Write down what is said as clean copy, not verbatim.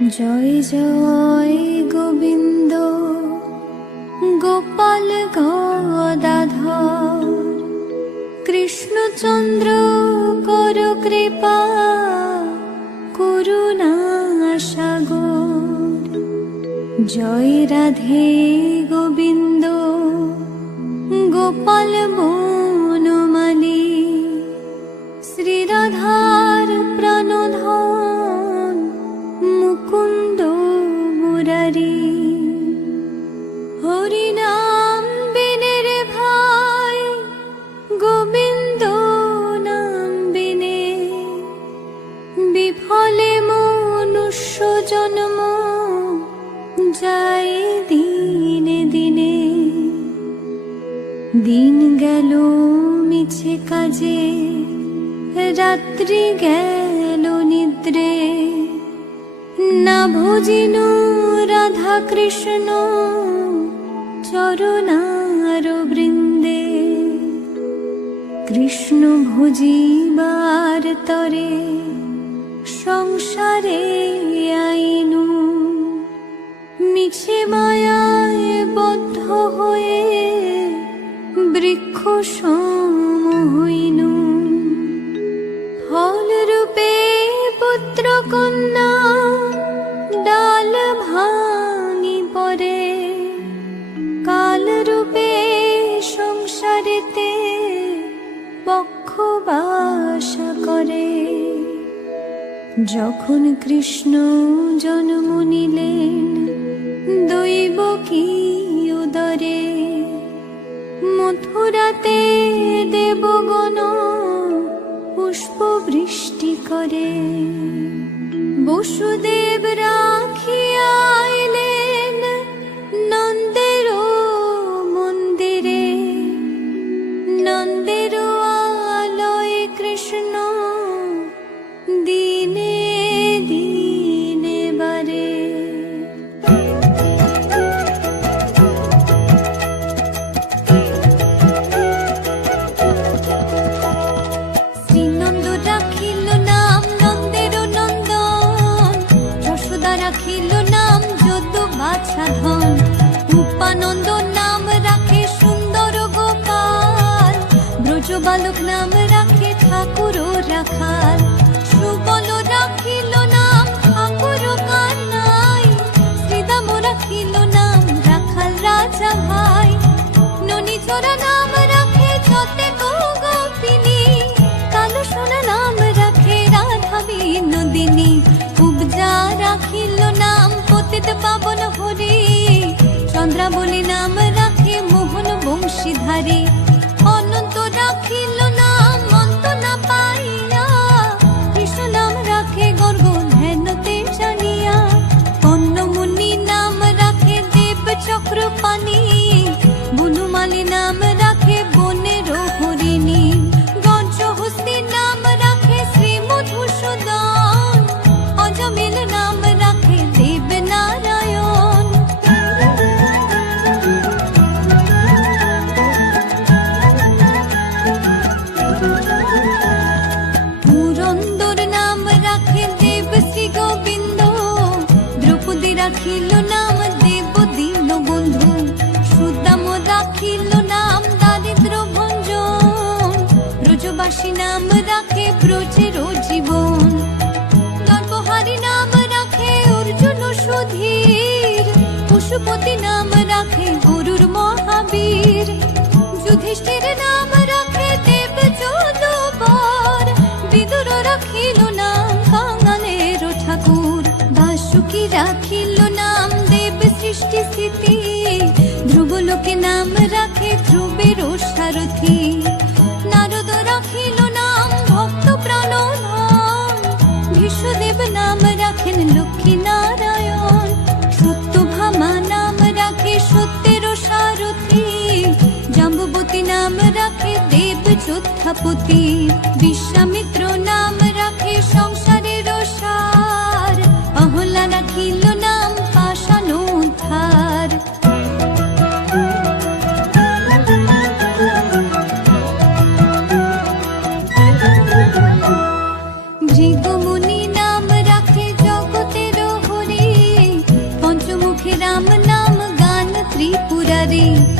জয় জয় গোবিন্দ গোপাল গদাধর কৃষ্ণচন্দ্র কর কৃপা করুণা সাগর। জয় রাধে গোবিন্দ গোপাল বনমালী শ্রীরাধার প্রাণধন মুকুন্দ মুরারি। হরিনাম বিনে রে ভাই গোবিন্দ নাম বিনে বিফলে মনুষ্য জন্ম যায় দিনে দিনে। দিন গেল মিছে কাজে রাত্রি গেল নিদ্রে না ভজিনু রাধা কৃষ্ণ চরণার বৃন্দে। কৃষ্ণ ভজিবার তরে সংসারে আইনু মিছে মায়ায় বদ্ধ হয়ে বৃক্ষ সম হইনু। ফল রূপে পুত্র কন্যা ডাল ভাঙি পরে কাল রূপে সংসারেতে পক্ষ বাস করে। যখন কৃষ্ণ জন্ম নিলেন দৈব কি উদরে মথুরাতে দেবগণ পুষ্প বৃষ্টি করে। বসুদেব রাখিয়া আইলেন নন্দের মন্দিরে নন্দের আলয়ে কৃষ্ণ দিনে দিনে বারে। শ্রীনন্দ রাখিল নাম নন্দের নন্দন যশোদা রাখিল নাম যদু বাছা ধন। উপানন্দ নাম রাখে সুন্দর গোপাল ব্রজ বালক নাম রাখে ঠাকুর রাখাল। সুবল রাখিল নাম ঠাকুর কানাই শ্রীদাম রাখিল নাম রাখাল রাজা ভাই। ননীচরা নাম রাখে যতে গোপিনী কালো সোনা নাম রাখে রাধা বিনোদিনী। উপজা রাখিল নাম পতিত পাবন হরি চন্দ্রাবলী নাম রাখে মোহন বংশীধারী। অনন্ত রাখিল নাম অন্ত না পাইয়া কৃষ্ণ নাম রাখে গর্গ ধ্যানতে জানিয়া। অন্নমুনি নাম রাখে দেব চক্র পানি বনমালী নাম রাখে বনের হরিণী। গঞ্জহস্তি নাম রাখে শ্রী মধুসূদন অজমিল নাম রাখে দেব নারায়ণ। পুরন্দর নাম রাখে দেব শ্রী গোবিন্দ দ্রৌপদী রাখিল নাম দেব দীন বন্ধু। সুদাম রাখিল নাম দারিদ্র ভঞ্জন ব্রজবাসী নাম রাখে ব্রজের জীবন। নরবহারী নাম রাখে অর্জুন সুধীর পশুপতি নাম রাখে গরুর মহাবীর। যুধিষ্ঠির নাম রাখে দেব যদুবর বিদুর রাখিল নাম কাঙালের ঠাকুর। বাসুকি রাখিল নাম দেব সৃষ্টি স্থিতি ধ্রুবলোকে নাম রাখে ধ্রুবের সারথি। নারদ রাখিল নাম ভক্ত প্রাণধন বিশ্বদেব নাম রাখেন লক্ষ্মী নারায়ণ। সত্যভামা নাম রাখে সত্যের সারথি জাম্বুবতী নাম রাখে দেব যোদ্ধাপতি। বিশ্বামিত্র নাম রাখে সংসারের সার অহল্যা রাখিল নাম পাষাণ উদ্ধার। ভৃগুমুনি নাম রাখে জগতের হরি ভান্ডারী